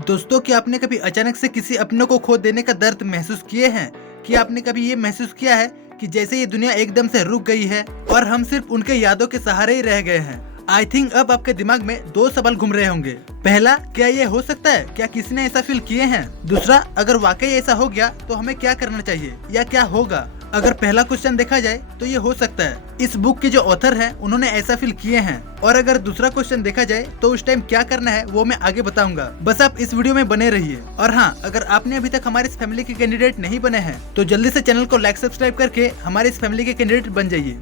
दोस्तों, क्या आपने कभी अचानक से किसी अपनों को खो देने का दर्द महसूस किए हैं? क्या आपने कभी ये महसूस किया है कि जैसे ये दुनिया एकदम से रुक गई है और हम सिर्फ उनके यादों के सहारे ही रह गए हैं? आई थिंक अब आपके दिमाग में दो सवाल घूम रहे होंगे। पहला, क्या ये हो सकता है? क्या किसी ने ऐसा फील किए हैं? दूसरा, अगर वाकई ऐसा हो गया तो हमें क्या करना चाहिए या क्या होगा? अगर पहला क्वेश्चन देखा जाए तो ये हो सकता है इस बुक के जो ऑथर हैं उन्होंने ऐसा फील किए हैं, और अगर दूसरा क्वेश्चन देखा जाए तो उस टाइम क्या करना है वो मैं आगे बताऊंगा। बस आप इस वीडियो में बने रहिए। और हाँ, अगर आपने अभी तक हमारे इस फैमिली के कैंडिडेट नहीं बने हैं तो जल्दी से चैनल को लाइक सब्सक्राइब करके हमारे इस फैमिली के कैंडिडेट बन जाइए।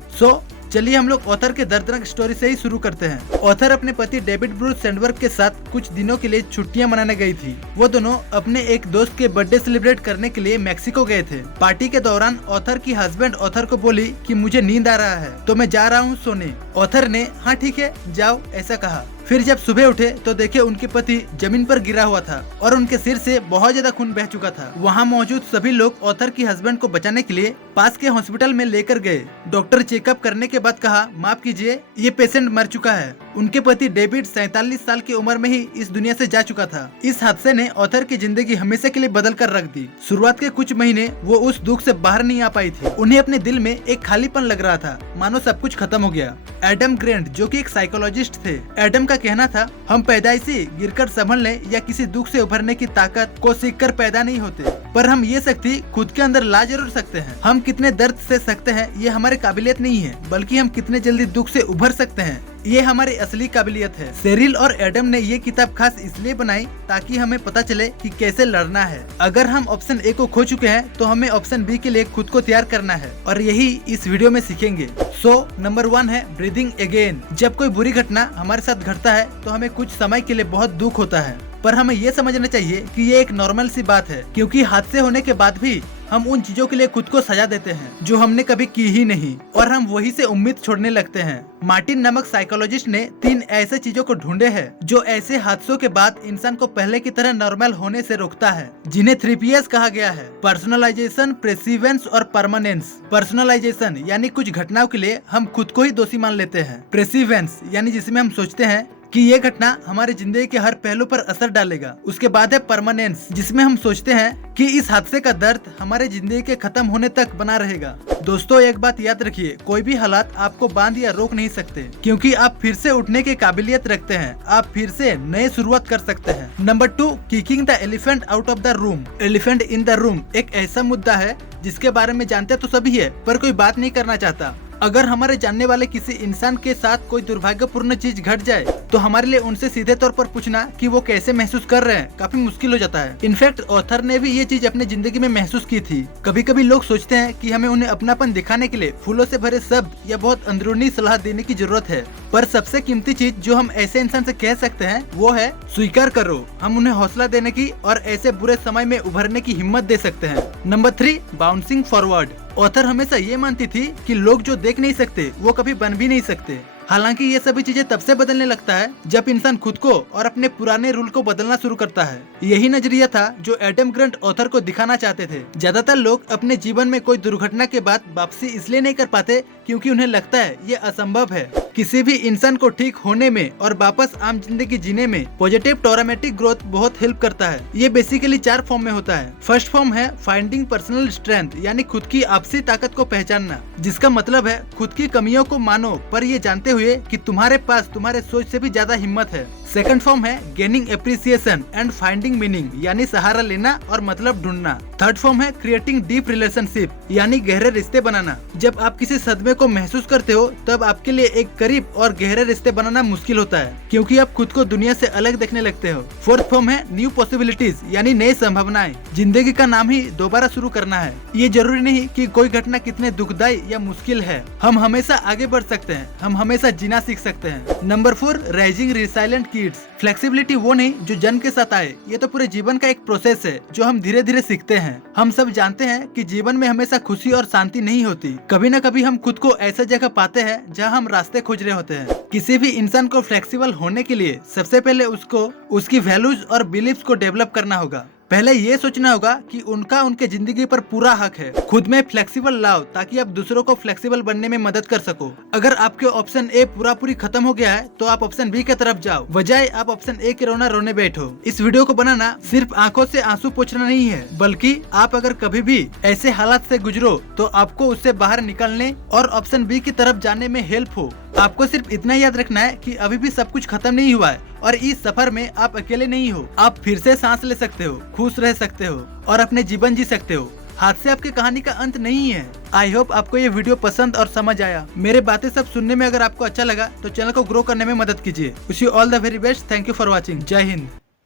चलिए हम लोग ऑथर के दर्दनाक स्टोरी से ही शुरू करते हैं। ऑथर अपने पति डेविड ब्रूस सैंडबर्ग के साथ कुछ दिनों के लिए छुट्टियां मनाने गई थी। वो दोनों अपने एक दोस्त के बर्थडे सेलिब्रेट करने के लिए मैक्सिको गए थे। पार्टी के दौरान ऑथर की हस्बैंड ऑथर को बोली कि मुझे नींद आ रहा है तो मैं जा रहा हूँ सोने। ऑथर ने हाँ ठीक है जाओ ऐसा कहा। फिर जब सुबह उठे तो देखे उनके पति जमीन पर गिरा हुआ था और उनके सिर से बहुत ज्यादा खून बह चुका था। वहाँ मौजूद सभी लोग ऑथर की हस्बैंड को बचाने के लिए पास के हॉस्पिटल में लेकर गए। डॉक्टर चेकअप करने के बाद कहा, माफ कीजिए ये पेशेंट मर चुका है। उनके पति डेविड 47 साल की उम्र में ही इस दुनिया से जा चुका था। इस हादसे ने ऑथर की जिंदगी हमेशा के लिए बदल कर रख दी। शुरुआत के कुछ महीने वो उस दुख से बाहर नहीं आ पाई थी। उन्हें अपने दिल में एक खालीपन लग रहा था, मानो सब कुछ खत्म हो गया। एडम ग्रेंट, जो कि एक साइकोलॉजिस्ट थे, एडम का कहना था, हम पैदाइशी गिरकर संभलने या किसी दुख से उभरने की ताकत को सीखकर पैदा नहीं होते, पर हम ये शक्ति खुद के अंदर ला जरूर सकते हैं। हम कितने दर्द से सकते हैं ये हमारी काबिलियत नहीं है, बल्कि हम कितने जल्दी दुख से उभर सकते हैं ये हमारी असली काबिलियत है। सेरिल और एडम ने ये किताब खास इसलिए बनाई ताकि हमें पता चले कि कैसे लड़ना है। अगर हम ऑप्शन ए को खो चुके हैं तो हमें ऑप्शन बी के लिए खुद को तैयार करना है, और यही इस वीडियो में सीखेंगे। नंबर 1 है ब्रीदिंग अगेन। जब कोई बुरी घटना हमारे साथ घटता है तो हमें कुछ समय के लिए बहुत दुख होता है, पर हमें ये समझना चाहिए कि ये एक नॉर्मल सी बात है, क्योंकि हादसे होने के बाद भी हम उन चीजों के लिए खुद को सजा देते हैं जो हमने कभी की ही नहीं, और हम वही से उम्मीद छोड़ने लगते हैं। मार्टिन नामक साइकोलॉजिस्ट ने 3 ऐसे चीजों को ढूंढे हैं जो ऐसे हादसों के बाद इंसान को पहले की तरह नॉर्मल होने से रोकता है, जिन्हें 3 Ps कहा गया है: पर्सनलाइजेशन, प्रेसिवेंस और परमानेंस। पर्सनलाइजेशन यानी कुछ घटनाओं के लिए हम खुद को ही दोषी मान लेते हैं। प्रेसिवेंस यानी जिसमें हम सोचते हैं कि ये घटना हमारी जिंदगी के हर पहलू पर असर डालेगा। उसके बाद है परमानेंस, जिसमें हम सोचते हैं कि इस हादसे का दर्द हमारे जिंदगी के खत्म होने तक बना रहेगा। दोस्तों, एक बात याद रखिए, कोई भी हालात आपको बांध या रोक नहीं सकते, क्योंकि आप फिर से उठने की काबिलियत रखते हैं। आप फिर से नए शुरुआत कर सकते हैं। Number 2, kicking the elephant out of the room. Elephant in the room एक ऐसा मुद्दा है जिसके बारे में जानते तो सभी है, पर कोई बात नहीं करना चाहता। अगर हमारे जानने वाले किसी इंसान के साथ कोई दुर्भाग्यपूर्ण चीज घट जाए तो हमारे लिए उनसे सीधे तौर पर पूछना कि वो कैसे महसूस कर रहे हैं काफी मुश्किल हो जाता है। इनफैक्ट ऑथर ने भी ये चीज अपनी जिंदगी में महसूस की थी। कभी कभी लोग सोचते हैं कि हमें उन्हें अपनापन दिखाने के लिए फूलों से भरे शब्द या बहुत अंदरूनी सलाह देने की जरूरत है, पर सबसे कीमती चीज जो हम ऐसे इंसान से कह सकते हैं वो है स्वीकार करो। हम उन्हें हौसला देने की और ऐसे बुरे समय में उभरने की हिम्मत दे सकते हैं। Number 3, bouncing forward. ऑथर हमेशा ये मानती थी कि लोग जो देख नहीं सकते वो कभी बन भी नहीं सकते। हालांकि ये सभी चीजें तब से बदलने लगता है जब इंसान खुद को और अपने पुराने रूल को बदलना शुरू करता है। यही नजरिया था जो एडम ग्रेंट ऑथर को दिखाना चाहते थे। ज्यादातर लोग अपने जीवन में कोई दुर्घटना के बाद वापसी इसलिए नहीं कर पाते क्योंकि उन्हें लगता है ये असंभव है। किसी भी इंसान को ठीक होने में और वापस आम जिंदगी जीने में पॉजिटिव ट्रॉमेटिक ग्रोथ बहुत हेल्प करता है। ये बेसिकली 4 फॉर्म में होता है। फर्स्ट फॉर्म है फाइंडिंग पर्सनल स्ट्रेंथ, यानी खुद की आपसी ताकत को पहचानना, जिसका मतलब है खुद की कमियों को मानो पर ये जानते हुए कि तुम्हारे पास तुम्हारे सोच से भी ज्यादा हिम्मत है। सेकंड फॉर्म है gaining appreciation and finding meaning, यानी सहारा लेना और मतलब ढूंढना। थर्ड फॉर्म है क्रिएटिंग डीप रिलेशनशिप, यानी गहरे रिश्ते बनाना। जब आप किसी सदमे को महसूस करते हो तब आपके लिए एक करीब और गहरे रिश्ते बनाना मुश्किल होता है, क्योंकि आप खुद को दुनिया से अलग देखने लगते हो। फोर्थ फॉर्म है न्यू पॉसिबिलिटीज, यानी नई संभावनाएं। जिंदगी का नाम ही दोबारा शुरू करना है। ये जरूरी नहीं कि कोई घटना कितने दुखदायी या मुश्किल है, हम हमेशा आगे बढ़ सकते हैं, हम हमेशा जीना सीख सकते हैं। Number 4, rising resilient kids. Flexibility वो नहीं जो जन्म के साथ आए, ये तो पूरे जीवन का एक प्रोसेस है जो हम धीरे धीरे सीखते हैं। हम सब जानते हैं कि जीवन में हमेशा खुशी और शांति नहीं होती। कभी न कभी हम खुद को ऐसा जगह पाते हैं जहां हम रास्ते खोज रहे होते हैं। किसी भी इंसान को फ्लेक्सिबल होने के लिए सबसे पहले उसको उसकी वैल्यूज और बिलीव्स को डेवलप करना होगा। पहले ये सोचना होगा कि उनका उनके जिंदगी पर पूरा हक है। खुद में फ्लेक्सिबल लाओ ताकि आप दूसरों को फ्लेक्सिबल बनने में मदद कर सको। अगर आपके ऑप्शन ए पूरी खत्म हो गया है तो आप ऑप्शन बी की तरफ जाओ, बजाय आप ऑप्शन ए के रोने बैठो। इस वीडियो को बनाना सिर्फ आंखों से आंसू पोंछना नहीं है, बल्कि आप अगर कभी भी ऐसे हालात से गुजरो तो आपको उससे बाहर निकलने और ऑप्शन बी की तरफ जाने में हेल्प हो। आपको सिर्फ इतना याद रखना है कि अभी भी सब कुछ खत्म नहीं हुआ है और इस सफर में आप अकेले नहीं हो। आप फिर से सांस ले सकते हो, खुश रह सकते हो और अपने जीवन जी सकते हो। हाथ से आपकी कहानी का अंत नहीं है। आई होप आपको ये वीडियो पसंद और समझ आया। मेरे बातें सब सुनने में अगर आपको अच्छा लगा तो चैनल को ग्रो करने में मदद कीजिए। Wish you all the very best. Thank you for watching. जय हिंद।